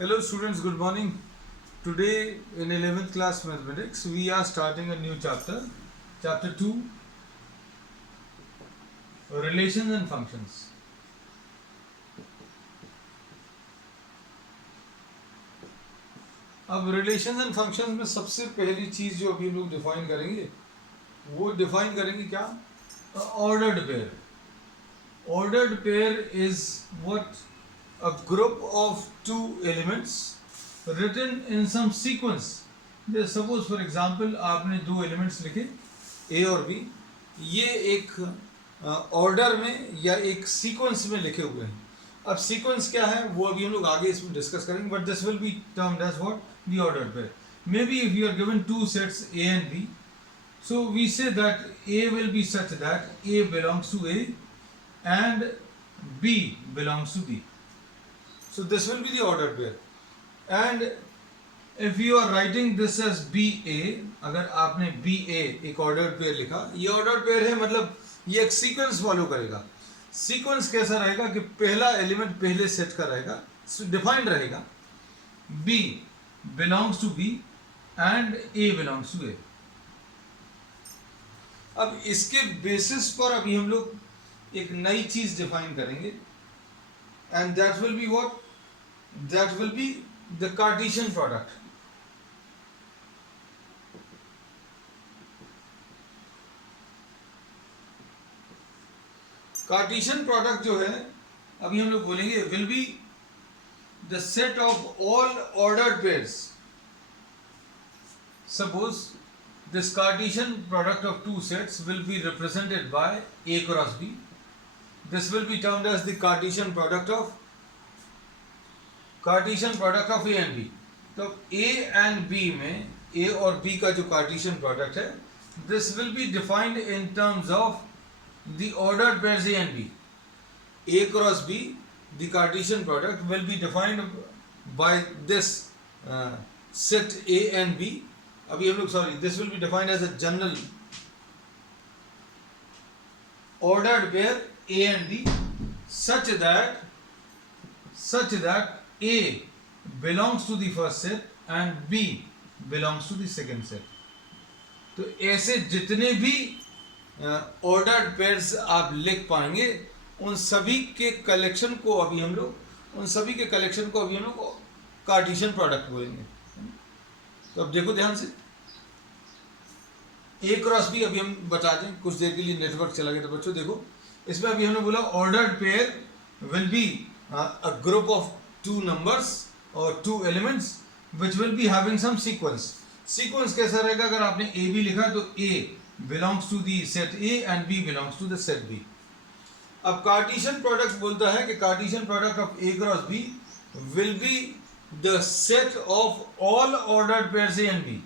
Hello students, good morning. Today in 11th class mathematics we are starting a new chapter, chapter 2, relations and functions. अब relations and functions में सबसे पहली चीज जो अभी हम लोग डिफाइन करेंगे वो डिफाइन करेंगे क्या? Ordered pair. Ordered pair is what? A group of two elements written in some sequence. Suppose for example आपने दो elements लिखे A और B, ये एक ऑर्डर में या एक सीक्वेंस में लिखे हुए हैं. अब सीक्वेंस क्या है वो अभी हम लोग आगे इसमें डिस्कस करेंगे, but this will be termed as what? The ordered pair. May be if you are given two sets A and B, so we say that A will be such that A belongs to A and B belongs to B. So this will be the ordered pair. And if you are writing this as BA, अगर आपने BA एक ordered pair लिखा, ये ordered pair है, मतलब ये एक sequence follow करेगा. सीक्वेंस कैसा रहेगा कि पहला एलिमेंट पहले सेट का रहेगा, डिफाइंड रहेगा, B belongs to B and A belongs to A. अब इसके बेसिस पर अभी हम लोग एक नई चीज डिफाइन करेंगे, and that will be what? That will be the Cartesian product. Cartesian product जो है अभी हम लोग बोलेंगे will be the set of all ordered pairs. Suppose this Cartesian product of two sets will be represented by A cross B. This will be termed as the Cartesian product of A and B. तो A and B में A और B का जो Cartesian product है, this will be defined in terms of the ordered pairs A and B. A cross B, the Cartesian product will be defined by this set A and B. अभी हम लोग this will be defined as a general ordered pair A and B such that A belongs to the first set and B belongs to the second set. तो ऐसे जितने भी ordered pairs आप लिख पाएंगे उन सभी के कलेक्शन को अभी हम लोग कार्टेशियन प्रोडक्ट बोलेंगे. तो अब देखो ध्यान से, A क्रॉस B अभी हम बता दें, कुछ देर के लिए नेटवर्क चला गया था बच्चों. देखो इसमें अभी हमने बोला ordered pair will be a group of two numbers और two elements which will be having some sequence. Sequence कैसा रहेगा? अगर आपने A भी लिखा तो A belongs to the set A and B belongs to the set B. अब Cartesian product बोलता है कि Cartesian product of A cross B will be the set of all ordered pairs A and B.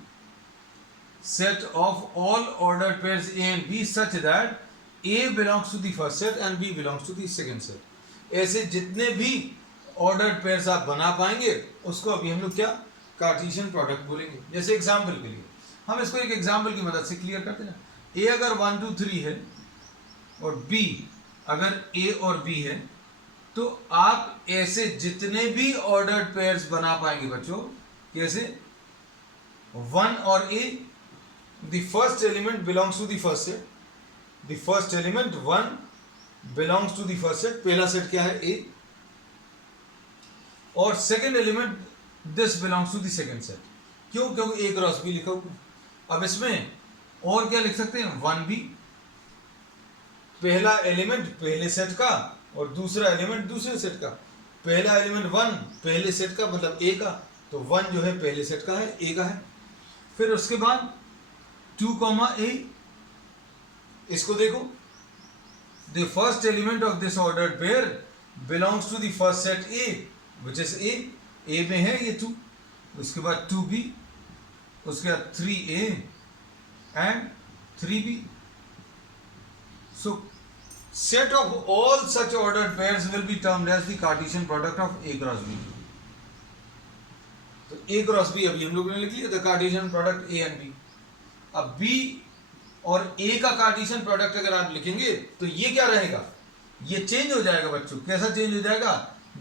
Set of all ordered pairs A and B such that A belongs to the first set and B belongs to the second set. ऐसे जितने भी ordered pairs आप बना पाएंगे उसको अभी हम लोग क्या? कार्टेशियन प्रोडक्ट बोलेंगे. जैसे एग्जाम्पल के लिए हम इसको एक एग्जाम्पल की मदद से क्लियर करते हैं. A अगर 1 2 3 है और B अगर A और B है, तो आप ऐसे जितने भी ऑर्डर्ड पेयर्स बना पाएंगे बच्चों. कैसे? 1 और A, the first element belongs to the first set. The first element 1 belongs to the first set. पहला सेट क्या है? A. और second element this belongs to the second set. क्यों? क्योंकि A क्रॉस B लिखा हुआ. अब इसमें और क्या लिख सकते हैं? 1B, पहला एलिमेंट पहले सेट का और दूसरा एलिमेंट दूसरे सेट का. पहला एलिमेंट 1 पहले सेट का मतलब A का, तो 1 जो है पहले सेट का है, A का है. फिर उसके बाद 2 A. इसको देखो, the first element of this ordered pair belongs to the first set A which is A में है ये 2. उसके बाद 2B, उसके बाद 3A and 3B. So set of all such ordered pairs will be termed as the Cartesian product of A cross B. तो A cross B अभी हम लोगों ने लिख लिया, the Cartesian product A and B. अब B और A का कार्टेशियन प्रोडक्ट अगर आप लिखेंगे तो ये क्या रहेगा? ये चेंज हो जाएगा बच्चों. कैसा चेंज हो जाएगा?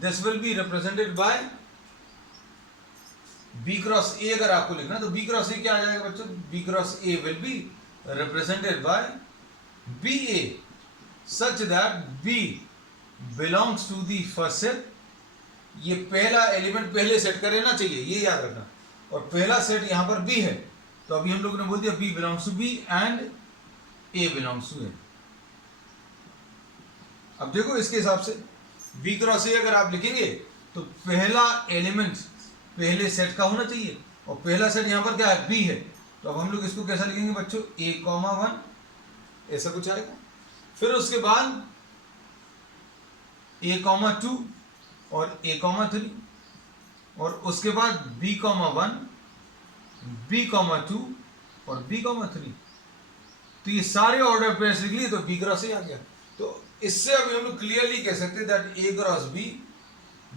This will be represented by B cross A अगर आपको लिखना तो बी क्रॉस ए क्या आ जाएगा बच्चों, B cross A will be represented by B A such that B belongs to the first set. ये पहला एलिमेंट पहले सेट का रहना चाहिए, ये याद रखना, और पहला सेट यहां पर बी है, तो अभी हम लोग ने बोल दिया B belongs to B and A belongs to A. अब देखो इसके हिसाब से बी क्रॉस ए अगर आप लिखेंगे तो पहला एलिमेंट पहले सेट का होना चाहिए, और पहला सेट यहां पर क्या है, बी है, तो अब हम लोग इसको कैसा लिखेंगे बच्चों, ए कॉमा 1 ऐसा कुछ आएगा। फिर उसके बाद ए कॉमा 2 और ए कॉमा 3, और उसके बाद बी कॉमा 1, बी कॉमा 2 और बी कॉमा 3। तो ये सारे ऑर्डर पेयर्स लिख लिए तो बी क्रॉस ए आ गया। तो इससे अभी हम लोग क्लियरली कह सकते हैं that A cross B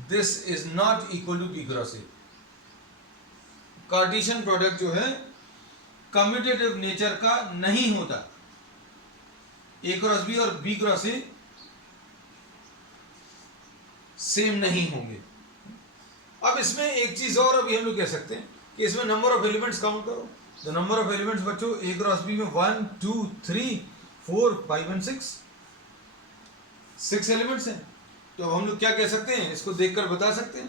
this is not equal to B cross A. Cartesian product जो है कम्यूटेटिव नेचर का नहीं होता, ए क्रॉस बी और बी क्रॉस ए सेम नहीं होंगे। अब इसमें एक चीज और अभी हम लोग कह सकते हैं कि इसमें नंबर ऑफ एलिमेंट्स काउंट करो। तो नंबर ऑफ एलिमेंट्स बच्चों ए क्रॉस बी में 1 2 3 4 5 एंड 6 एलिमेंट्स हैं। तो अब हम लोग क्या कह सकते हैं, इसको देखकर बता सकते हैं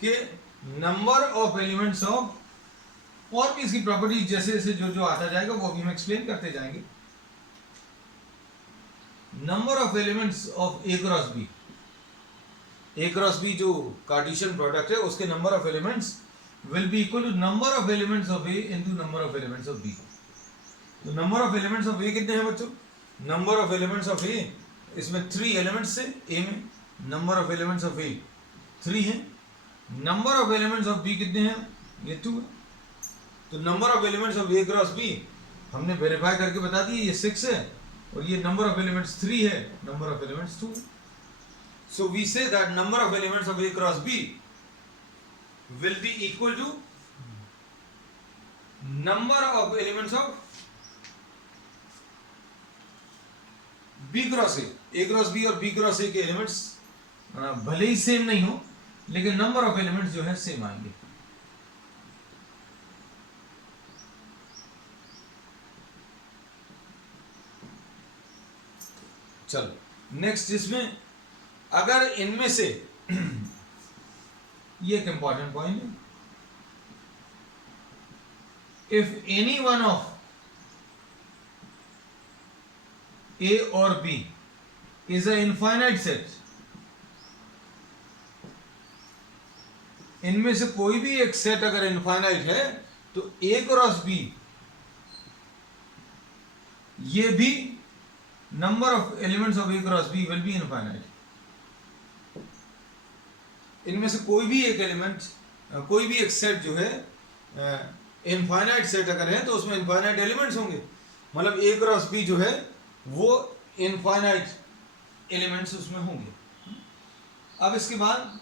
कि नंबर ऑफ एलिमेंट्स ऑफ, और भी इसकी प्रॉपर्टीज जैसे जैसे जो जो आता जाएगा वो अभी हम एक्सप्लेन करते जाएंगे। Number of elements of A cross B, A cross B जो कार्टेशियन प्रोडक्ट है उसके number of elements will be equal to number of elements of A into number of elements of B. तो number of elements of A कितने हैं बच्चों, number of elements of A, इसमें 3 elements है A में, number of elements of A 3 है, number of elements of B कितने हैं, ये 2 है। तो number of elements of A cross B हमने वेरीफाई करके बता दिए ये 6 है, और ये नंबर ऑफ एलिमेंट्स 3 है, नंबर ऑफ एलिमेंट्स 2 है। So we say that number of elements of A cross B will be equal to number of elements of B cross A। A cross B और B cross A के elements भले ही same नहीं हो लेकिन number of elements जो है same आएंगे। चलो नेक्स्ट, इसमें अगर इनमें से ये एक इंपॉर्टेंट पॉइंट है, if any one of A और B is a infinite set, इनमें से कोई भी एक सेट अगर इनफाइनाइट है तो ए क्रॉस बी ये भी number of elements of A cross B will be infinite. इनमें से कोई भी एक एलिमेंट, कोई भी एक सेट जो है इनफाइनाइट सेट अगर है तो उसमें इनफाइनाइट एलिमेंट्स होंगे, मतलब ए क्रॉस बी जो है वो इनफाइनाइट एलिमेंट्स उसमें होंगे। अब इसके बाद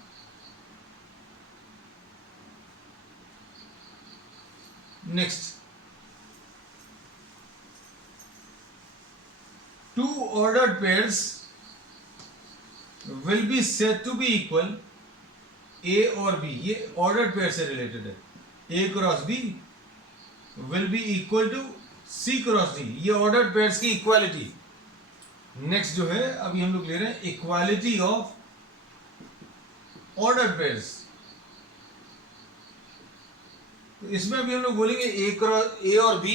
next, 2 ordered pairs will be said to be equal A और B, ये ordered pair से related है। A cross B will be equal to C cross D, ये ordered pairs की equality। नेक्स्ट जो है अभी हम लोग ले रहे हैं equality of ordered pairs। तो इसमें अभी हम लोग बोलेंगे A और B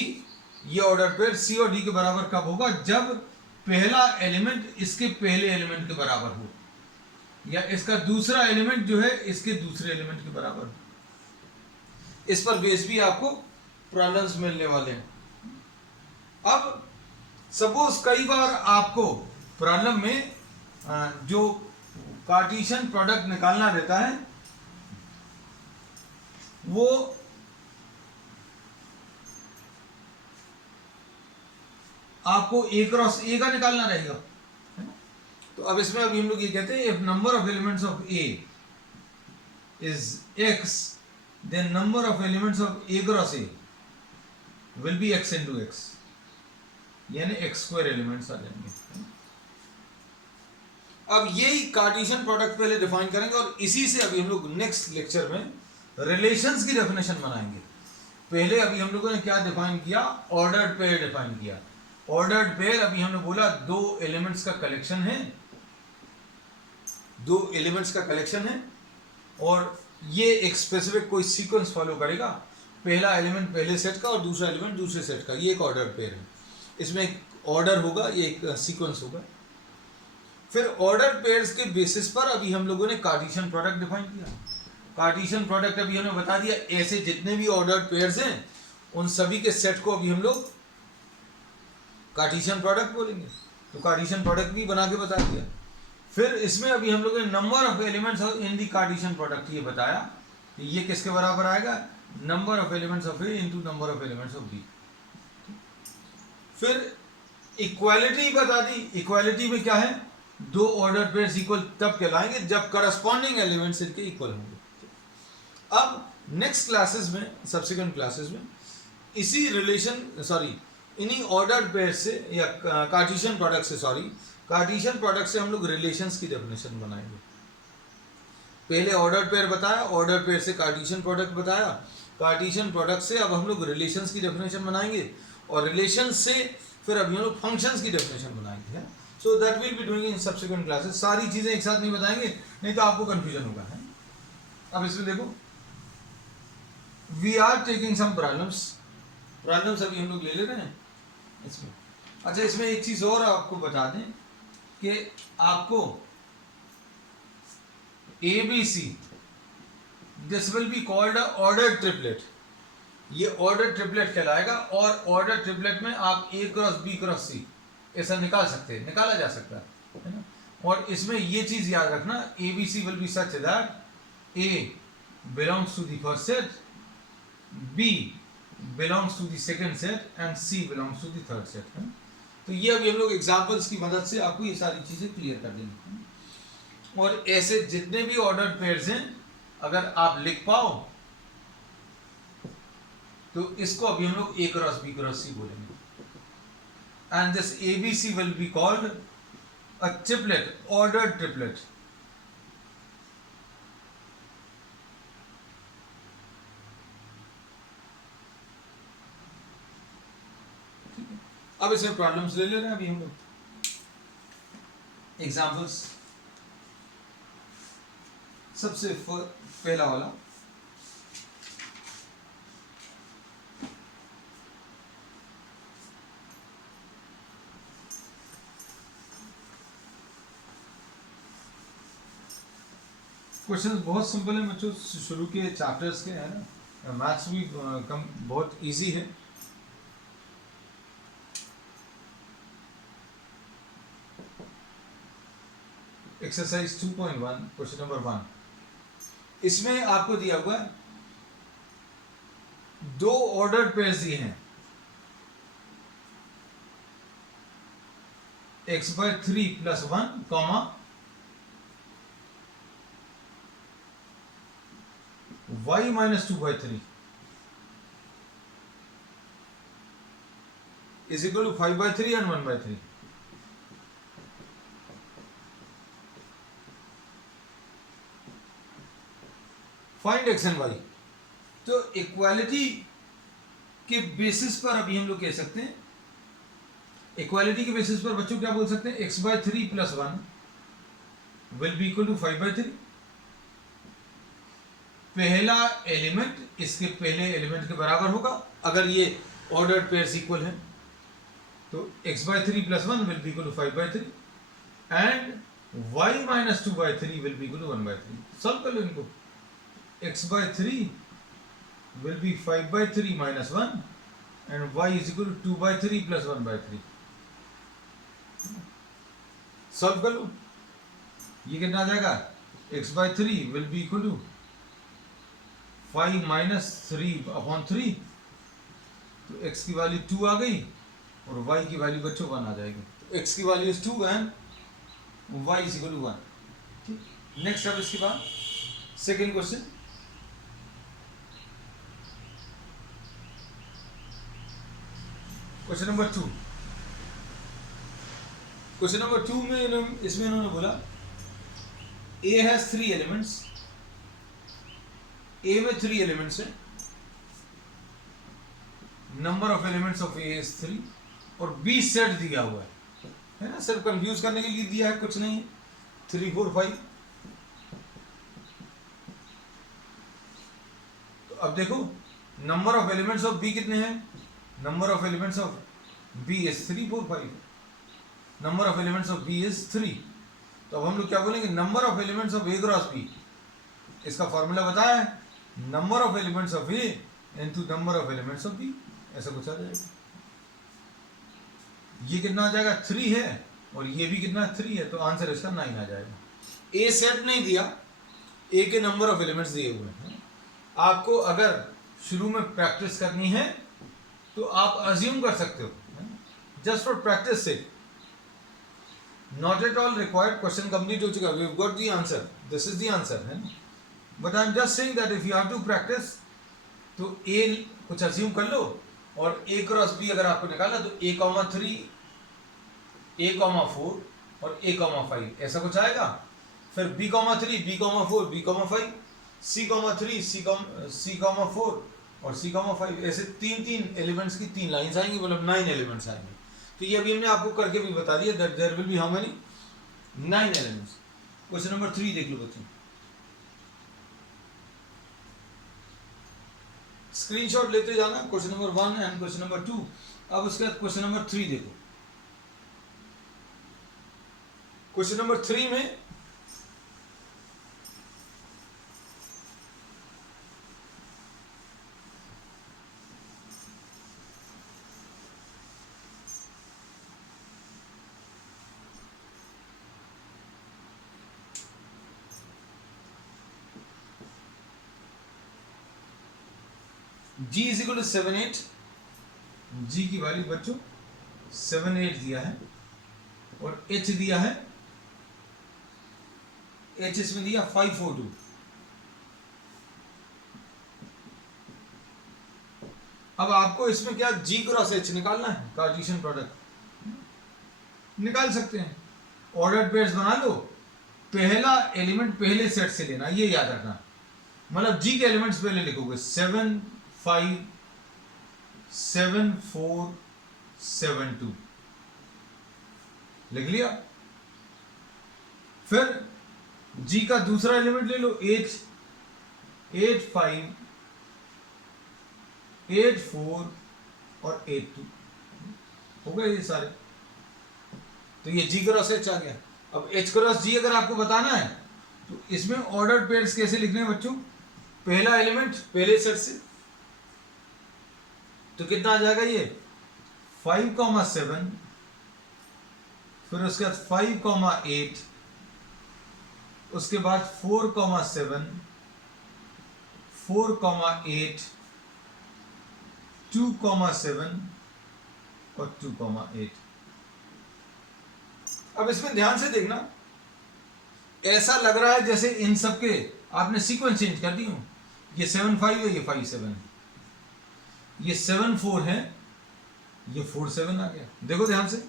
ये ऑर्डर पेयर C और D के बराबर कब होगा, जब पहला एलिमेंट इसके पहले एलिमेंट के बराबर हो, या इसका दूसरा एलिमेंट जो है इसके दूसरे एलिमेंट के बराबर हो। इस पर बेस भी आपको प्रॉब्लम्स मिलने वाले हैं। अब सपोज कई बार आपको प्रॉब्लम में जो कार्टेशियन प्रोडक्ट निकालना रहता है वो आपको ए क्रॉस ए का निकालना रहेगा, है ना। तो अब इसमें अभी हम लोग ये कहते हैं if number of elements of A is X then number of elements of A cross A will be X into X, यानी एक्स स्क्वायर एलिमेंट्स आ जाएंगे। अब यही कार्टेशियन प्रोडक्ट पहले डिफाइन करेंगे और इसी से अभी हम लोग नेक्स्ट लेक्चर में रिलेशंस की डेफिनेशन बनाएंगे। पहले अभी हम लोगों ने क्या डिफाइन किया, ऑर्डर्ड पेयर डिफाइन किया। ऑर्डर्ड पेयर अभी हमने बोला दो एलिमेंट्स का कलेक्शन है, दो एलिमेंट्स का कलेक्शन है और ये एक स्पेसिफिक कोई सीक्वेंस फॉलो करेगा, पहला एलिमेंट पहले सेट का और दूसरा एलिमेंट दूसरे सेट का, ये एक ऑर्डर्ड पेयर है। इसमें एक ऑर्डर होगा, ये एक सीक्वेंस होगा। फिर ऑर्डर पेयर्स के बेसिस पर अभी हम लोगों ने कार्टेशियन प्रोडक्ट डिफाइन किया। कार्टेशियन प्रोडक्ट अभी हमने बता दिया, ऐसे जितने भी ऑर्डर्ड पेयर्स हैं उन सभी के सेट को अभी हम लोग कार्टेशियन प्रोडक्ट बोलेंगे, तो कार्टेशियन प्रोडक्ट भी बना के बता दिया। फिर इसमें अभी हम लोगों ने number of elements in the Cartesian product ये बताया कि ये किसके बराबर आएगा, number of elements of A into number of elements of B. फिर इक्वालिटी बता दी। इक्वालिटी में क्या है, दो ऑर्डर पेयर्स इक्वल तब कहलाएंगे जब करस्पॉन्डिंग एलिमेंट्स इनके इक्वल होंगे। अब नेक्स्ट क्लासेस में, सब्सिक्वेंट क्लासेस में इसी रिलेशन इन्हीं ऑर्डर पेयर से या कार्टेशियन प्रोडक्ट से कार्टेशियन प्रोडक्ट से हम लोग रिलेशंस की डेफिनेशन बनाएंगे। पहले ऑर्डर पेयर बताया, ऑर्डर पेयर से कार्टेशियन प्रोडक्ट बताया, कार्टेशियन प्रोडक्ट से अब हम लोग रिलेशंस की डेफिनेशन बनाएंगे और रिलेशंस से फिर अभी हम लोग फंक्शंस की डेफिनेशन बनाएंगे। So that will be doing in subsequent classes. सारी चीजें एक साथ नहीं बताएंगे, नहीं तो आपको कंफ्यूजन होगा है। अब इसमें देखो, we are taking some problems अभी हम लोग ले रहे हैं इसमें। अच्छा, इसमें एक चीज और आपको बता दें कि आपको ABC this will be called a order triplet. ये ऑर्डर ट्रिपलेट कहलाएगा और ऑर्डर ट्रिपलेट में आप A cross B cross C ऐसा निकाला जा सकता है ना। और इसमें ये चीज याद रखना, ABC will be such that A belongs to the first set, B belongs to the second set and C belongs to the third set है। तो ये अभी हम लोग एग्जांपल्स की मदद से आपको ये सारी चीजें क्लियर कर देंगे। और ऐसे जितने भी ऑर्डर पेयर्स हैं अगर आप लिख पाओ तो इसको अभी हम लोग A cross B cross C बोलेंगे। And this ABC will be called a triplet, order triplet. अब इसमें प्रॉब्लम्स ले रहे हैं अभी हम लोग, एग्जाम्पल्स। सबसे पहला वाला, क्वेश्चंस बहुत सिंपल है बच्चों, शुरू के चैप्टर्स के है ना। मैथ्स भी बहुत इजी है। Exercise 2.1 question number 1। इसमें आपको दिया हुआ है दो ऑर्डर पेयर्स दिए हैं, x/3 + 1 comma y - 2/3 is equal to 5/3 and 1/3। Find x and y। तो इक्वालिटी के बेसिस पर अभी हम लोग कह सकते हैं, इक्वालिटी के बेसिस पर बच्चों क्या बोल सकते हैं, x/3 + 1 will be equal to 5/3। पहला एलिमेंट इसके पहले एलिमेंट के बराबर होगा अगर ये ऑर्डर्ड पेयर्स इक्वल है, तो x/3 + 1 will be equal to 5/3 and y - 2/3 will be equal to 1/3। Solve कर लो इनको। x/3 will be 5/3 - 1 and y is equal to 2/3 + 1/3। Solve कर लो, ये कितना आ जाएगा, x/3 will be equal to 5 - 3/3। तो x की वैल्यू 2 आ गई और y की वैल्यू बच्चों 1 आ जाएगी। तो x की value is 2 and y is equal to 1। ठीक, नेक्स्ट अब इसके बाद second question. Question number 2। Question number 2 में इसमें इन्होंने बोला A has 3 elements ए में 3 एलिमेंट्स हैं, number of elements of A is 3, और बी सेट दिया हुआ है ना, सिर्फ कंफ्यूज करने के लिए दिया है, कुछ नहीं है। 3 4 5। तो अब देखो number of elements of B कितने हैं, number of elements of B is 3 4 5, number of elements of B is 3। तो अब हम लोग क्या बोलेंगे, number of elements of A cross B, इसका फॉर्मूला बताया है, number of elements of A into number of elements of B, ऐसा कुछ आ जाएगा। ये कितना आ जाएगा, 3 है, और ये भी कितना 3 है, तो आंसर इसका 9 आ जाएगा। ए सेट नहीं दिया, ए के नंबर ऑफ एलिमेंट्स दिए हुए हैं। आपको अगर शुरू में प्रैक्टिस करनी है तो आप अज्यूम कर सकते हो, जस्ट फॉर प्रैक्टिस से। Not at all required, question complete हो चुका, we have got the answer, this is the answer है, but I am just saying that if you have to practise, तो ए कुछ अज्यूम कर लो, और ए क्रॉस बी अगर आपको निकालना तो a 3, a 4 और a 5, ऐसा कुछ आएगा। फिर b 3, b 4, b 5, c 3, c 4 और c 5, ऐसे 3 एलिमेंट्स की 3 लाइंस आएंगी, मतलब 9 एलिमेंट्स आएंगे। तो ये अभी हमने आपको करके भी बता दिया that there will be how many, 9 elements. Question number 3 देख लो बच्चों, स्क्रीनशॉट लेते जाना, question number 1 and question number 2। अब उसके बाद क्वेश्चन नंबर 3 देखो। क्वेश्चन नंबर 3 में g is equal to 7 8, g की वैल्यू बच्चों 7 8 दिया है, और h दिया है, h इसमें दिया 5 4 2। अब आपको इसमें क्या g क्रॉस h निकालना है, कार्टेशियन प्रोडक्ट निकाल सकते हैं। ऑर्डर्ड पेयर्स बना लो, पहला एलिमेंट पहले सेट से लेना, ये याद रखना। मतलब g के एलिमेंट्स पहले लिखोगे 7 5 7 4 7 2, लिख लिया। फिर g का दूसरा एलिमेंट ले लो 8 8 5 8 4 और 8 2, हो गए ये सारे। तो ये g क्रॉस h आ गया। अब h क्रॉस g अगर आपको बताना है तो इसमें ऑर्डर्ड पेयर्स कैसे लिखने हैं बच्चों, पहला एलिमेंट पहले सेट से, तो कितना आ जाएगा ये 5 7, फिर उसके बाद 5 8, उसके बाद 4 7 4 8 2 7 और 2 8। अब इसमें ध्यान से देखना, ऐसा लग रहा है जैसे इन सब के आपने सीक्वेंस चेंज कर दी हो। ये 7 5 है, ये 5 7 है, ये 7 4 है, ये 4 7 आ गया, देखो ध्यान से।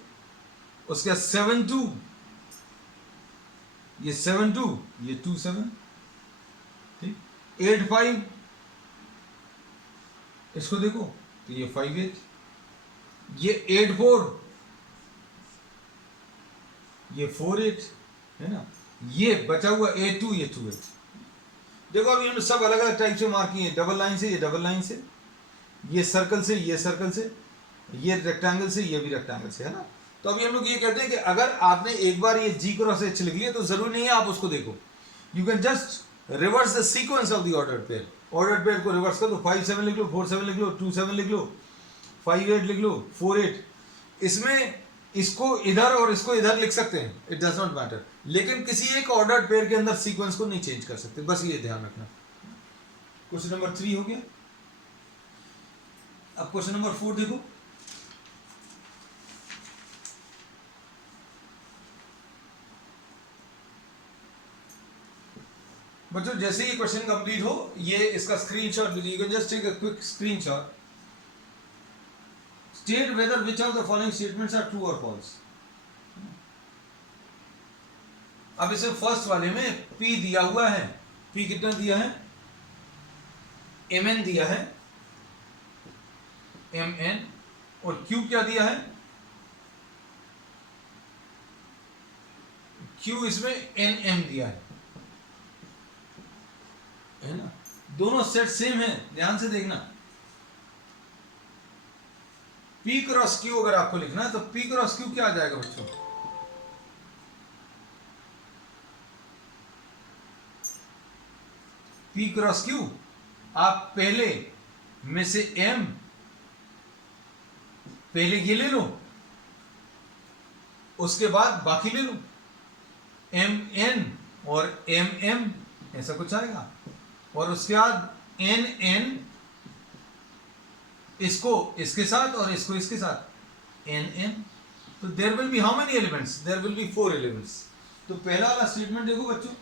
उसके बाद 7 2, ये 7 2, ये 2 7, ठीक। 8 5, इसको देखो तो ये 5 8, ये 8 4, ये 4 8 है ना, ये बचा हुआ 8 2, ये 2 8। देखो अभी हमने सब अलग अलग टाइप से मार्क किए, डबल लाइन से, ये डबल लाइन से, ये सर्कल से, ये सर्कल से, ये रेक्टेंगल से, ये भी रेक्टेंगल से, है ना। तो अभी हम लोग ये कहते हैं कि अगर आपने एक बार ये g क्रॉस h लिख लिया तो जरूरी नहीं है आप उसको देखो, you can just reverse the sequence of the ordered pair. Ordered pair को रिवर्स कर दो, 5 7 लिख लो, 4 7 लिख लो, 2 7 लिख लो, 5 8 लिख लो, 4 8। इसमें इसको इधर और इसको इधर लिख सकते हैं, इट डज नॉट मैटर, लेकिन किसी एक ऑर्डर्ड पेयर के अंदर सीक्वेंस को नहीं चेंज कर सकते, बस ये ध्यान रखना। क्वेश्चन नंबर 3 हो गया। अब क्वेश्चन नंबर 4 देखो। बच्चों जैसे ही क्वेश्चन कंप्लीट हो, ये इसका स्क्रीनशॉट लीजिए, you can just take a quick screenshot. State whether which of the following statements are true और फॉल्स। अब इसे फर्स्ट वाले में p दिया हुआ है, p कितना दिया है mn दिया है, mn, और q क्या दिया है, q इसमें nm दिया है ना। दोनों सेट सेम है, ध्यान से देखना। P क्रॉस Q अगर आपको लिखना है तो P क्रॉस Q क्या आ जाएगा बच्चों, P क्रॉस Q, आप पहले में से M, पहले ये ले लो, उसके बाद बाकी ले लो, MN और MM, ऐसा कुछ आएगा, और उसके बाद NN इसको इसके साथ और इसको इसके साथ NN। तो there will be how many elements, there will be 4 elements. तो पहला वाला स्टेटमेंट देखो बच्चों,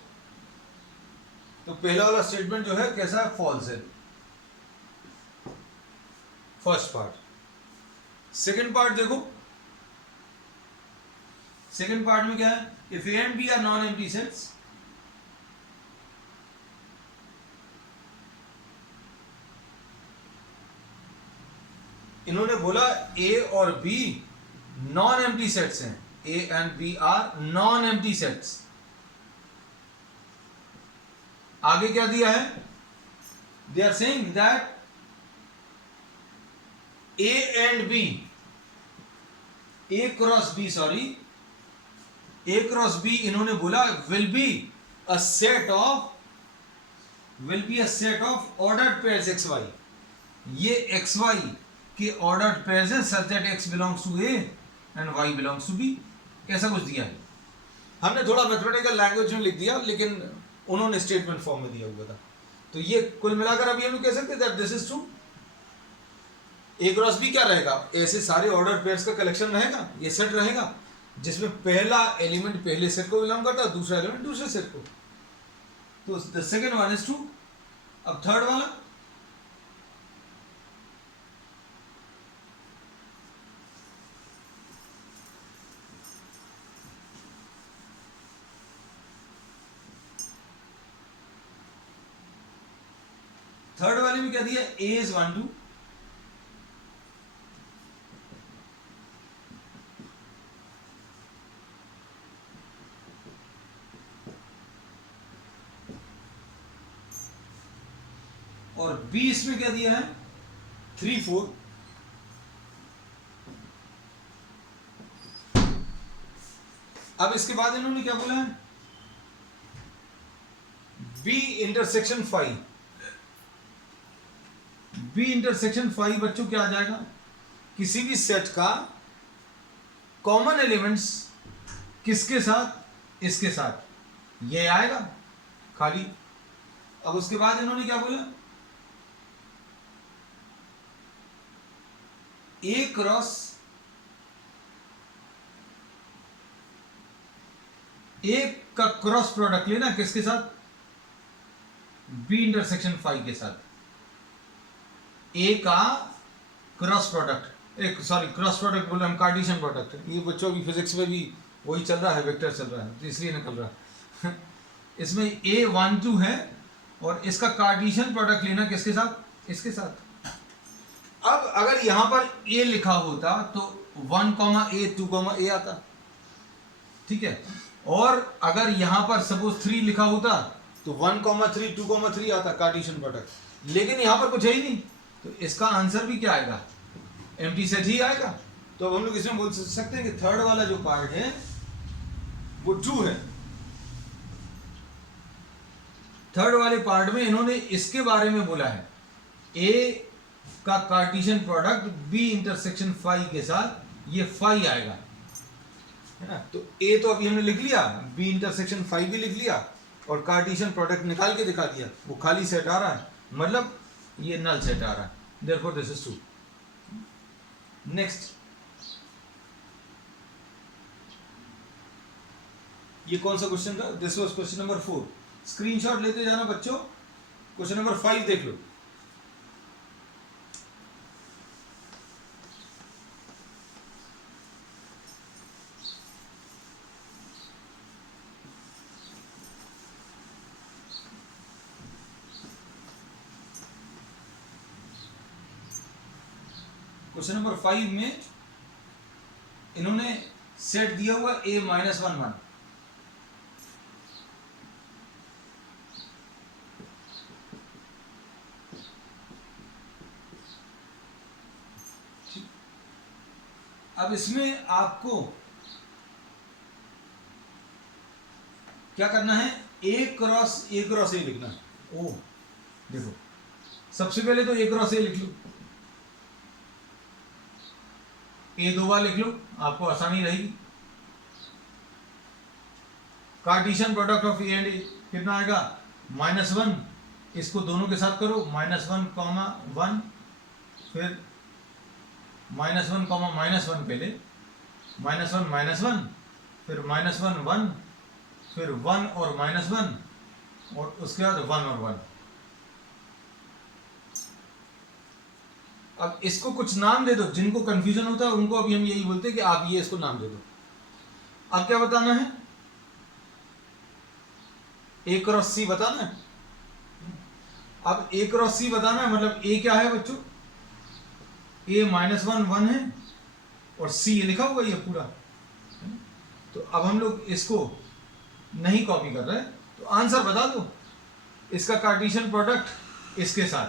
तो पहला वाला स्टेटमेंट जो है कैसा है, फॉल्स है, फर्स्ट पार्ट। सेकंड पार्ट देखो, सेकंड पार्ट में क्या है, if A and B are non empty sets, इन्होंने बोला A और B नॉन एम्प्टी सेट्स हैं, A and B are non empty sets. आगे क्या दिया है, they are saying that A and B, A cross B, sorry, A cross B इन्होंने बोला will be a set of, will be a set of ordered pairs XY। ये XY के ordered pairs हैं such that X belongs to A and Y belongs to B। ऐसा कुछ दिया है, हमने थोड़ा मैथमेटिकल लैंग्वेज में लिख दिया, लेकिन उन्होंने स्टेटमेंट फॉर्म में दिया हुआ था। तो ये कुल मिलाकर अभी हम कह सकते हैं that this is true. A cross B क्या रहेगा, ऐसे सारे ऑर्डर पेयर्स का कलेक्शन रहेगा, ये सेट रहेगा जिसमें पहला एलिमेंट पहले सेट को बिलोंग करता है, दूसरा एलिमेंट दूसरे सेट को। तो the second one is true. अब थर्ड वाला, थर्ड वाले में क्या दिया, A इज 1 2, और B इसमें क्या दिया है, 3 4। अब इसके बाद इन्होंने क्या बोला है, B इंटरसेक्शन 5, B इंटरसेक्शन 5 बच्चों क्या आ जाएगा, किसी भी सेट का कॉमन एलिमेंट्स किसके साथ, इसके साथ, ये आएगा खाली। अब उसके बाद इन्होंने क्या बोला, A क्रॉस A का क्रॉस प्रोडक्ट लेना किसके साथ, B इंटरसेक्शन 5 के साथ। A का क्रॉस प्रोडक्ट, एक सॉरी क्रॉस प्रोडक्ट बोले हम, कार्टेशियन प्रोडक्ट। ये बच्चों की फिजिक्स में भी वही चल रहा है, वेक्टर चल रहा है, तो इसलिए निकल रहा है। इसमें A 1 2 है और इसका कार्टेशियन प्रोडक्ट लेना किसके साथ, इसके साथ। अब अगर यहां पर A लिखा होता तो 1 A 2 A आता, ठीक है। और अगर यहां पर सपोज 3 लिखा होता तो 1 3 2 3 आता कार्टेशियन प्रोडक्ट, लेकिन यहां पर कुछ है ही नहीं, तो इसका आंसर भी क्या आएगा, एम्प्टी सेट ही आएगा। तो अब हम लोग इसमें बोल सकते हैं कि थर्ड वाला जो पार्ट है वो ट्रू है। थर्ड वाले पार्ट में इन्होंने इसके बारे में बोला है, A का कार्टेशियन प्रोडक्ट B इंटरसेक्शन 5 के साथ ये 5 आएगा, है ना। तो A तो अभी हमने लिख लिया, B इंटरसेक्शन 5 भी लिख लिया, और कार्टेशियन प्रोडक्ट निकाल के दिखा दिया, वो खाली सेट आ रहा है, मतलब ये नल सेट आ रहा है, therefore this is true. Next, ये कौन सा क्वेश्चन था, this was question number 4। Screenshot लेते जाना बच्चों, क्वेश्चन नंबर 5 देख लो। क्वेश्चन नंबर 5 में इन्होंने सेट दिया हुआ a माइनस 1 1, अब इसमें आपको क्या करना है, ए क्रॉस ए लिखना है। ओ देखो, सबसे पहले तो ए क्रॉस ए लिख लो, ए 2 बार लिख लो, आपको आसानी रहेगी। Cartesian product of A and A कितना आएगा, -1, इसको दोनों के साथ करो, -1, -1, फिर -1, -1 पहले, -1, -1, फिर -1 1, फिर 1 और -1, और उसके बाद 1 और 1। अब इसको कुछ नाम दे दो, जिनको कंफ्यूजन होता है उनको अभी हम यही बोलते हैं कि आप ये इसको नाम दे दो। अब क्या बताना है, ए क्रॉस सी बताना है। अब ए क्रॉस सी बताना है, मतलब ए क्या है बच्चों, ए -1 1 है, और सी ये लिखा हुआ ये पूरा। तो अब हम लोग इसको नहीं कॉपी कर रहे, तो आंसर बता दो इसका कार्टेशियन प्रोडक्ट इसके साथ,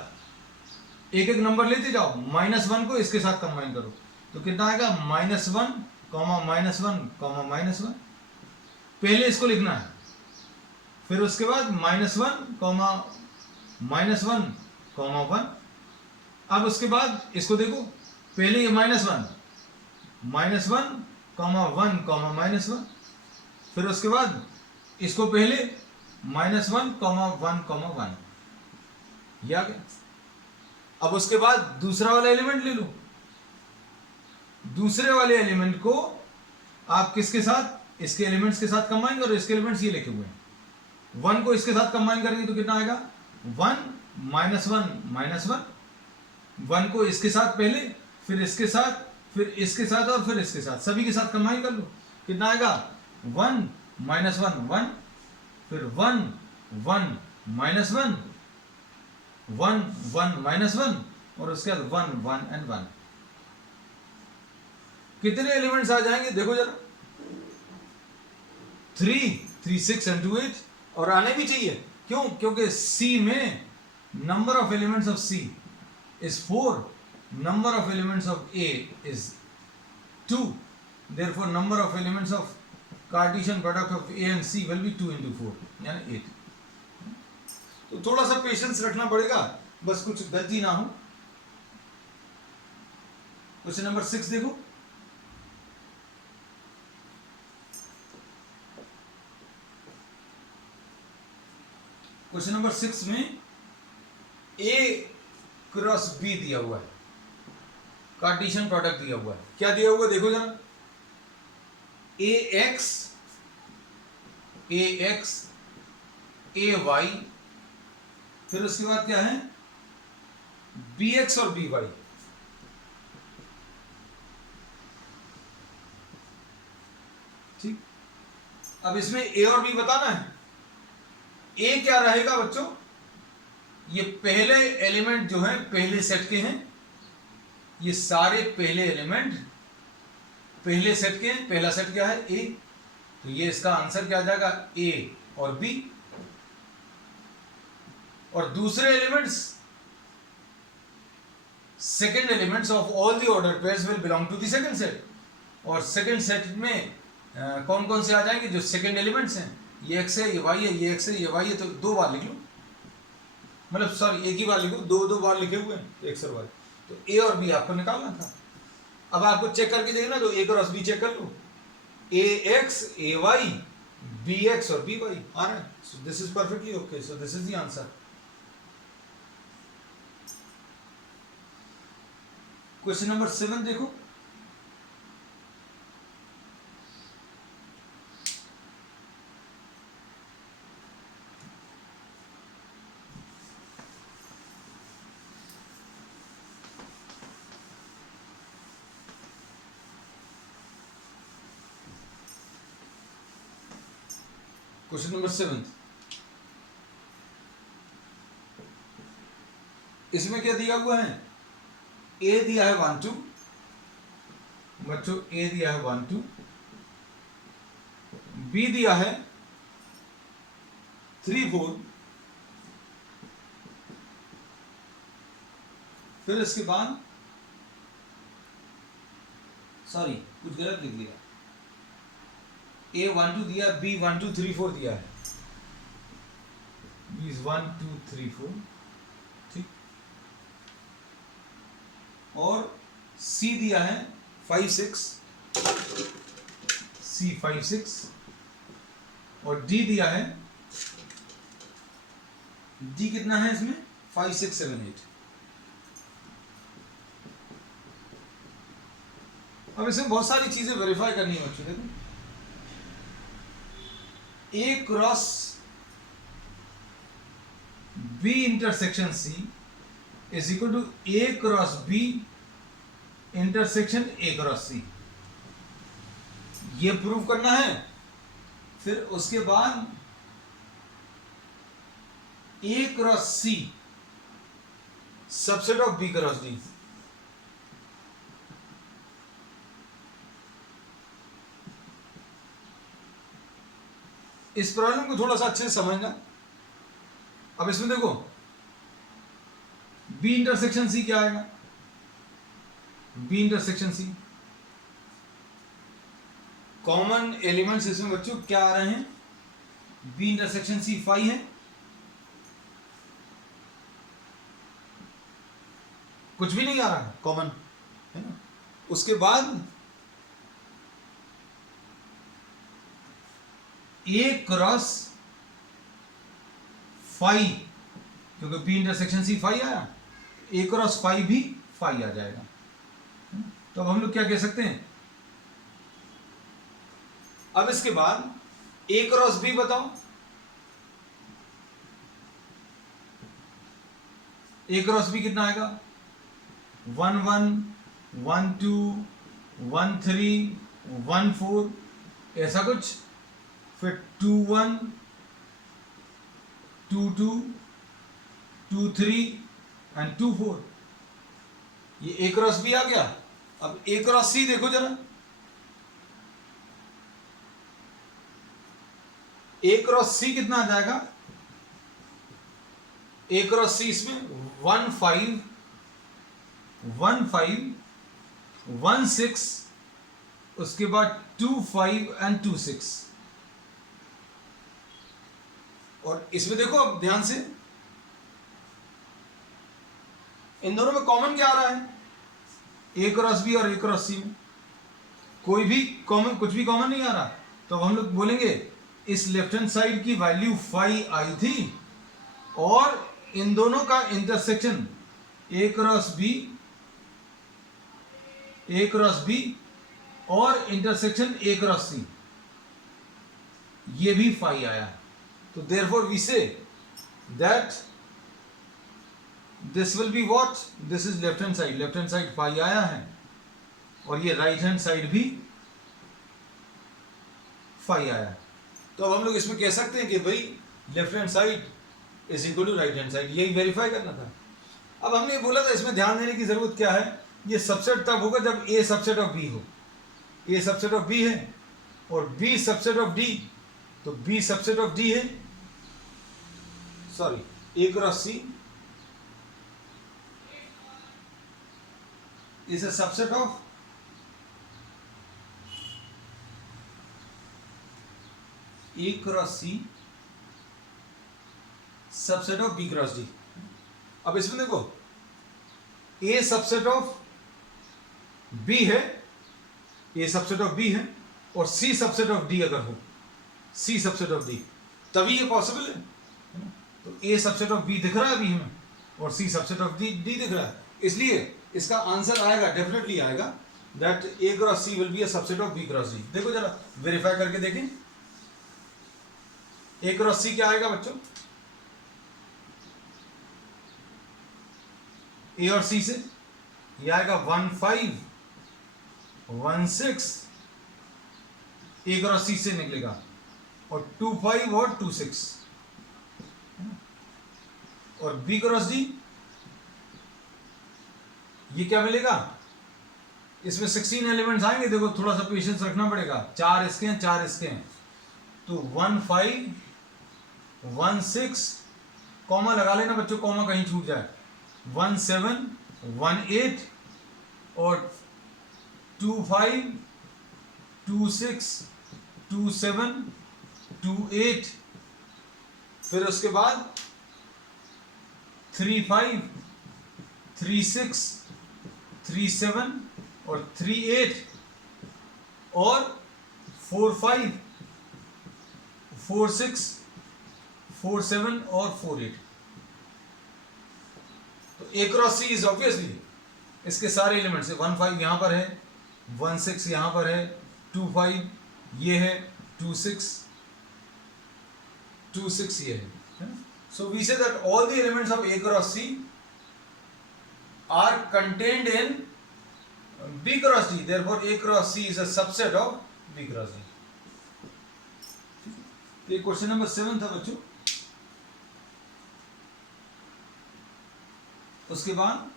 एक एक नंबर लेते जाओ, -1 को इसके साथ कंबाइन करो, तो कितना आएगा, -1, -1, -1, पहले इसको लिखना है, फिर उसके बाद -1, -1, अब उसके बाद इसको देखो, पहले ये -1, -1, -1, फिर उसके बाद इसको पहले -1, 1, 1, ये आ गया। अब उसके बाद दूसरा वाला एलिमेंट ले लो, दूसरे वाले एलिमेंट को आप किसके साथ, इसके एलिमेंट्स के साथ कंबाइन करो, इसके एलिमेंट्स ये लिखे हुए हैं, 1 को इसके साथ कंबाइन करेंगे तो कितना आएगा, 1, -1, 1 को इसके साथ पहले, फिर इसके साथ, फिर इसके साथ, और फिर इसके साथ, सभी के साथ कंबाइन कर लो, कितना आएगा, 1, -1 1, फिर 1 1 -1, 1 1 -1, और उसके बाद 1 1 and 1। कितने एलिमेंट्स आ जाएंगे देखो जरा, 3 3 6 and 2 8, और आने भी चाहिए, क्यों, क्योंकि C में number of elements of C is 4, number of elements of A is 2, therefore number of elements of Cartesian product of A and C will be 2 into 4, यानी 8। तो थोड़ा सा पेशेंस रखना पड़ेगा, बस कुछ गलती ना हो। क्वेश्चन नंबर 6 देखो, क्वेश्चन नंबर 6 में A क्रॉस B दिया हुआ है, कार्टेशियन प्रोडक्ट दिया हुआ है, क्या दिया हुआ है देखो जरा, AX AY, फिर उसके बाद क्या है, BX और BY। ठीक, अब इसमें A और B बताना है। A क्या रहेगा बच्चों, ये पहले एलिमेंट जो है पहले सेट के हैं, ये सारे पहले एलिमेंट पहले सेट के हैं, पहला सेट क्या है, A, तो ये इसका आंसर क्या आ जाएगा, A और B। और दूसरे elements, second elements of all the ordered pairs will belong to the second set, और सेकेंड सेट में कौन कौन से आ जाएंगे, जो सेकेंड एलिमेंट्स हैं, ये x है, ये y है, ये x है, ये y है, तो 2 बार लिख लो, मतलब सॉरी एक ही बार लिखो, 2 बार लिखे हुए हैं, तो x और y, तो A और B आपको निकालना था। अब आपको चेक करके देखना, तो A क्रॉस B चेक कर लो, AX AY BX और BY आ रहा है, so this is perfectly okay, so this is the answer. Question number 7 देखो, क्वेश्चन नंबर 7, इसमें क्या दिया हुआ है, A दिया है 1 2, बच्चों ए दिया है 1 2, बी दिया है 3 4, फिर इसके बाद सॉरी कुछ गलत लिख दिया, ए 1 2 दिया, बी 1 2 3 4 दिया है, बी 1 2 3 4, ठीक, और सी दिया है 5 6, सी 5 6, और डी दिया है, डी कितना है इसमें 5 6 7 8। अब इसमें बहुत सारी चीजें वेरीफाई करनी है बच्चों। देखो A cross B intersection C is equal to A cross B intersection A cross C, ये प्रूव करना है। फिर उसके बाद A cross C subset of B cross D, इस प्रॉब्लम को थोड़ा सा अच्छे से समझना। अब इसमें देखो बी इंटरसेक्शन सी क्या आएगा, B intersection C common elements इसमें बच्चों क्या आ रहे हैं, बी इंटरसेक्शन सी 5 है, कुछ भी नहीं आ रहा कॉमन, है ना। उसके बाद ए क्रॉस 5, क्योंकि बी इंटरसेक्शन सी 5 आया, ए क्रॉस 5 भी 5 आ जाएगा। तो अब हम लोग क्या कह सकते हैं, अब इसके बाद ए क्रॉस बी बताओ, ए क्रॉस बी कितना आएगा 1 1 1 2 1 3 1 4, ऐसा कुछ, फिर 2 1 2 2 2 3 एंड 2 4, ये ए क्रॉस बी आ गया। अब ए क्रॉस सी देखो जरा, ए क्रॉस सी कितना आ जाएगा, ए क्रॉस सी इसमें 1 5 1 5 1 6, उसके बाद 2 5 एंड 2 6, और इसमें देखो अब ध्यान से, इन दोनों में कॉमन क्या आ रहा है, ए क्रॉस बी और ए क्रॉस सी में कोई भी कॉमन, कुछ भी कॉमन नहीं आ रहा। तो हम लोग बोलेंगे इस लेफ्ट हैंड साइड की वैल्यू 5 आई थी, और इन दोनों का इंटरसेक्शन ए क्रॉस बी और इंटरसेक्शन ए क्रॉस सी, ये भी 5 आया। तो therefore we say that this will be what, this is left hand side 5 आया है, और ये राइट हैंड साइड भी 5 आया। तो अब हम लोग इसमें कह सकते हैं कि भाई left hand side is equal to right hand side, यही वेरीफाई करना था। अब हमने बोला था इसमें ध्यान देने की जरूरत क्या है, ये सबसेट तब होगा जब ए सबसेट ऑफ बी हो, ए सबसेट ऑफ बी है और बी सबसेट ऑफ डी, तो बी सबसेट ऑफ डी है, sorry A cross C is a subset of A cross C subset of B cross D. अब इसमें देखो ए सबसेट ऑफ बी है, ए subset of B है, और सी सबसेट ऑफ डी अगर हो, सी सबसेट ऑफ डी, तभी ये पॉसिबल है। तो ए सबसेट ऑफ बी दिख रहा है अभी हमें, और सी सबसेट ऑफ डी दिख रहा है, इसलिए इसका आंसर आएगा, डेफिनेटली आएगा, that A cross C will be a subset of B cross D. देखो जरा वेरीफाई करके देखें, ए क्रॉस सी क्या आएगा बच्चों, ए और सी से ये आएगा 1 5 1 6, ए क्रॉस सी से निकलेगा, और 2 5 और 2 6, और बी क्रॉस डी ये क्या मिलेगा इसमें 16 एलिमेंट्स आएंगे, देखो थोड़ा सा पेशेंस रखना पड़ेगा। 4 इसके हैं, 4 इसके हैं, तो 1 5 1 6, कॉमा लगा लेना बच्चों, कॉमा कहीं छूट जाए, 1 7 1 8 और 2 5 2 6 2 7 2 8, फिर उसके बाद 3 5 3 6 3 7 और 3 8 और 4 5 4 6 4 7 और 4 8। तो A cross C is obviously इसके सारे एलिमेंट्स है। 1 5 यहां पर है, 1 6 यहां पर है, 2 5 ये है, 2 6 2 6 ये है। So we say that all the elements of A cross C are contained in B cross D. Therefore, A cross C is a subset of B cross D. ये क्वेश्चन नंबर 7 था बच्चों। उसके बाद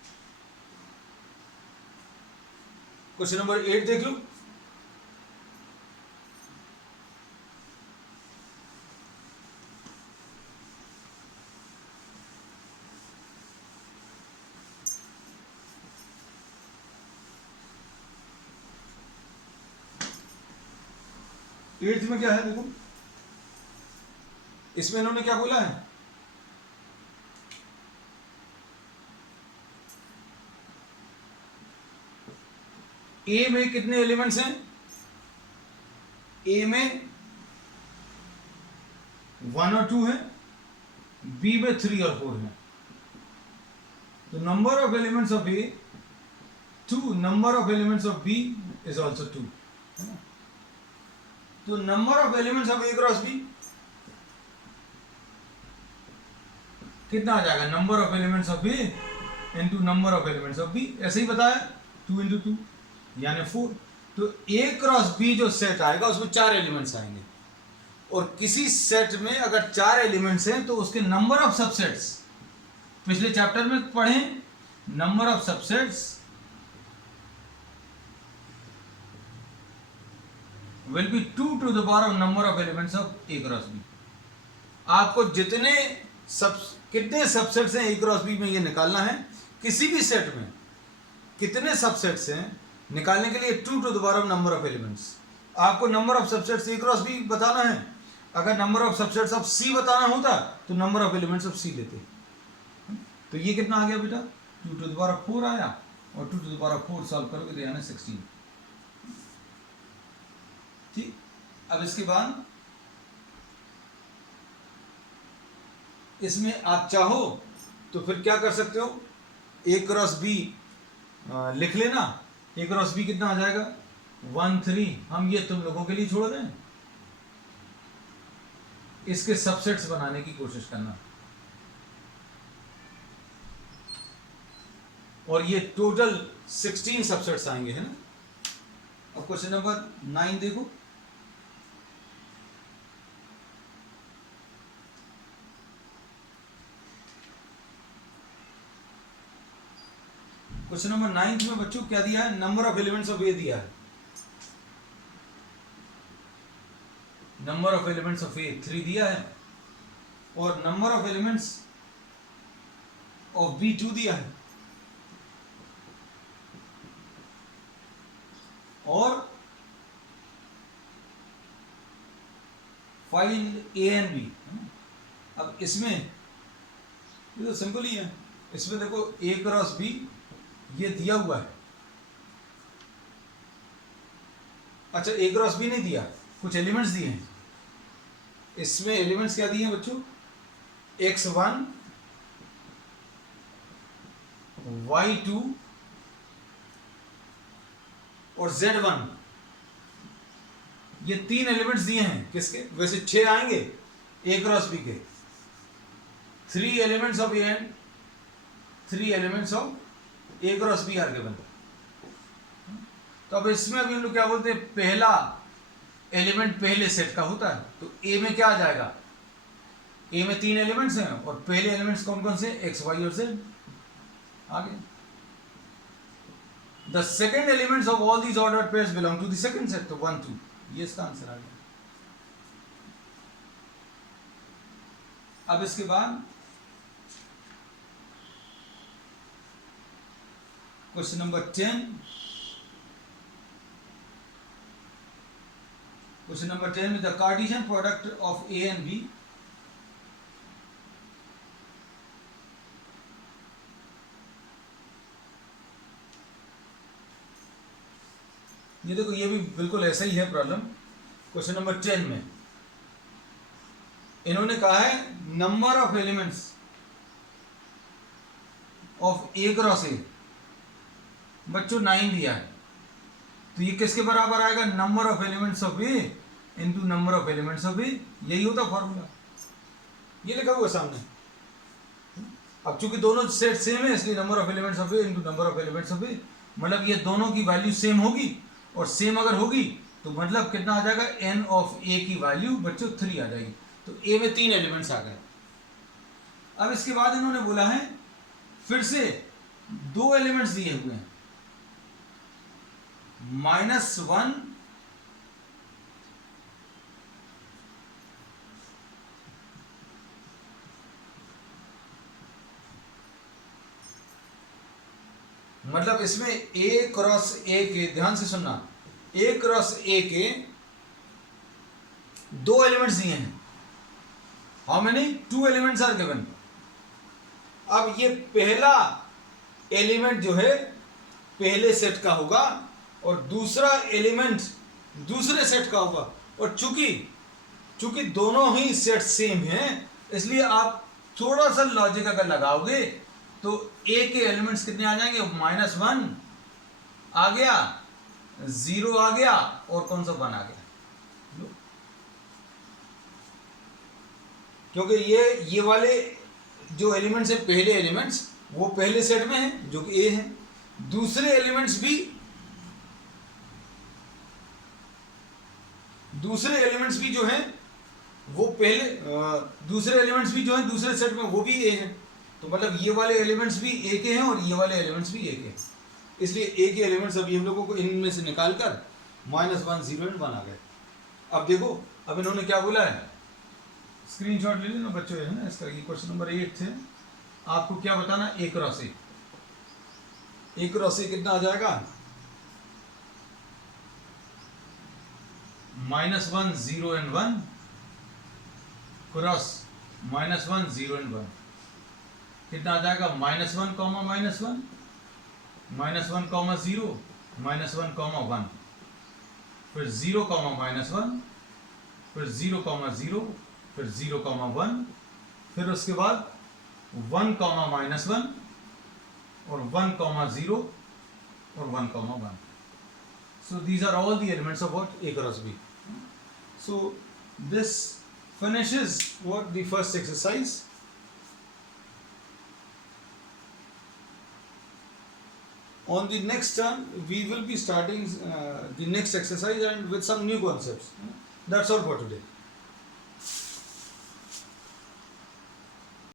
क्वेश्चन नंबर 8 देख लो। Eighth में क्या है देखो, इसमें इन्होंने क्या बोला है, ए में कितने एलिमेंट्स हैं, ए में 1 और 2 है, बी में 3 और 4 है। तो number of elements of A 2, number of elements of B is also 2। तो number of elements of A cross B कितना आ जाएगा, number of elements of A into number of elements of B, ऐसे ही बताया, 2 इंटू 2 यानी 4। तो A cross B जो सेट आएगा उसमें 4 एलिमेंट्स आएंगे, और किसी सेट में अगर 4 एलिमेंट्स हैं तो उसके नंबर ऑफ सबसेट्स, पिछले चैप्टर में पढ़े, number of subsets will be 2 to the power of number of elements of A cross B। आपको कितने सबसेट्स हैं A क्रॉस B में ये निकालना है। किसी भी सेट में कितने सबसेट्स हैं निकालने के लिए 2 to the power of number of elements। आपको number of subsets A cross B बताना है, अगर number of subsets of C बताना होता तो number of elements of C लेते। तो ये कितना आ गया बेटा, 2 to the power of 4 आया, और 2 to the power of 4 solve करोगे तो यानी 16। ठीक, अब इसके बाद इसमें आप चाहो तो फिर क्या कर सकते हो, ए क्रॉस बी लिख लेना। ए क्रॉस बी कितना आ जाएगा, 1 3, हम ये तुम लोगों के लिए छोड़ रहे हैं, इसके सबसेट्स बनाने की कोशिश करना, और ये टोटल 16 सबसेट्स आएंगे, है ना। अब क्वेश्चन नंबर 9 देखो। क्वेश्चन नंबर 9 में बच्चों क्या दिया है, number of elements of A दिया है, number of elements of A 3 दिया है, और number of elements of B 2 दिया है, और फाइंड ए एंड बी। अब इसमें ये तो सिंपल ही है, इसमें देखो ए क्रॉस बी ये दिया हुआ है। अच्छा, ए क्रॉस बी नहीं दिया, कुछ एलिमेंट्स दिए हैं। इसमें एलिमेंट्स क्या दिए हैं बच्चों, x1 y2 और z1, ये 3 एलिमेंट्स दिए हैं। किसके, वैसे 6 आएंगे ए क्रॉस बी के, 3 elements of A and 3 elements of A cross B are given. तो अब इसमें अभी हम लोग क्या बोलते हैं, पहला एलिमेंट पहले सेट का होता है। तो ए में क्या आ जाएगा, ए में 3 एलिमेंट्स हैं, और पहले एलिमेंट्स कौन कौन से, एक्स वाई और जेड। आगे the second elements of all these ordered pairs belong to the second set, तो 1 2, ये इसका आंसर आ गया। अब इसके बाद क्वेश्चन नंबर 10। क्वेश्चन नंबर 10 में the Cartesian product of A and B, ये देखो ये भी बिल्कुल ऐसा ही है प्रॉब्लम। क्वेश्चन नंबर 10 में इन्होंने कहा है number of elements of A cross A, बच्चों 9 दिया है, तो ये किसके बराबर आएगा? Number of elements of A into number of elements of A, यही होता फॉर्मूला, ये लिखा हुआ सामने। अब चूंकि दोनों सेट सेम है इसलिए number of elements of A into number of elements of A, मतलब ये दोनों की वैल्यू सेम होगी, और सेम अगर होगी तो मतलब कितना आ जाएगा? एन ऑफ ए की वैल्यू बच्चों 3 आ जाएगी, तो ए में 3 एलिमेंट्स आ गए। अब इसके बाद इन्होंने बोला है फिर से 2 एलिमेंट्स दिए हुए हैं, -1 मतलब इसमें ए क्रॉस ए के, ध्यान से सुनना, ए क्रॉस ए के 2 एलिमेंट्स दिए हैं। How many? 2 elements are given. अब ये पहला एलिमेंट जो है पहले सेट का होगा और दूसरा एलिमेंट दूसरे सेट का होगा, और चूंकि दोनों ही सेट सेम हैं इसलिए आप थोड़ा सा लॉजिक अगर लगाओगे तो ए के एलिमेंट्स कितने आ जाएंगे? -1 आ गया, 0 आ गया, और कौन सा 1 आ गया, क्योंकि ये वाले जो एलिमेंट्स है पहले एलिमेंट्स वो पहले सेट में है जो कि ए है, दूसरे एलिमेंट्स भी जो हैं वो पहले दूसरे एलिमेंट्स भी जो हैं दूसरे सेट में वो भी ए हैं, तो मतलब ये वाले एलिमेंट्स भी ए के हैं और ये वाले एलिमेंट्स भी ए के हैं, इसलिए ए के एलिमेंट्स अभी हम लोगों को इनमें से निकाल कर -1 0 और 1 आ गए। अब देखो अब इन्होंने क्या बोला है, स्क्रीनशॉट ले लेना बच्चों, है ना इसका, ये क्वेश्चन नंबर 8 थे। आपको क्या बताना? ए क्रॉस ए कितना आ जाएगा? -1 0 and 1 क्रॉस -1 0 and 1 कितना आ जाएगा? -1 -1 -1 -1 0 -1 1, फिर 0 -1, फिर 0 0, फिर 0 1, फिर उसके बाद 1 -1 और 1 0 और 1 1. So these are all the elements of what? A cross B. So this finishes what? The first exercise. On the next term we will be starting the next exercise and with some new concepts. That's all for today.